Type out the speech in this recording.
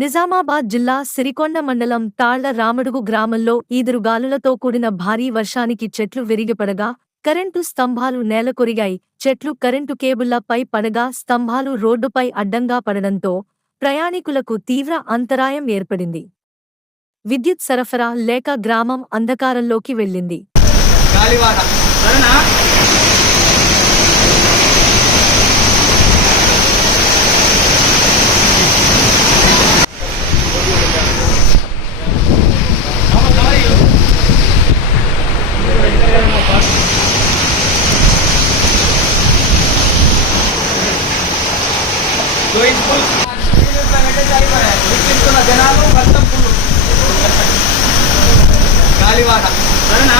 నిజామాబాద్ జిల్లా సిరికొండ మండలం తాళ్ల రామడుగు గ్రామంలో ఈదురుగాలులతో కూడిన భారీ వర్షానికి చెట్లు విరిగిపడగా కరెంటు స్తంభాలు నేలకొరిగాయి. చెట్లు కరెంటు కేబుళ్లపై పడగా స్తంభాలు రోడ్డుపై అడ్డంగా పడడంతో ప్రయాణికులకు తీవ్ర అంతరాయం ఏర్పడింది. విద్యుత్ సరఫరా లేక గ్రామం అంధకారంలోకి వెళ్ళింది. జనాలు మొత్తం ఫుల్ గాలివాన సరేనా.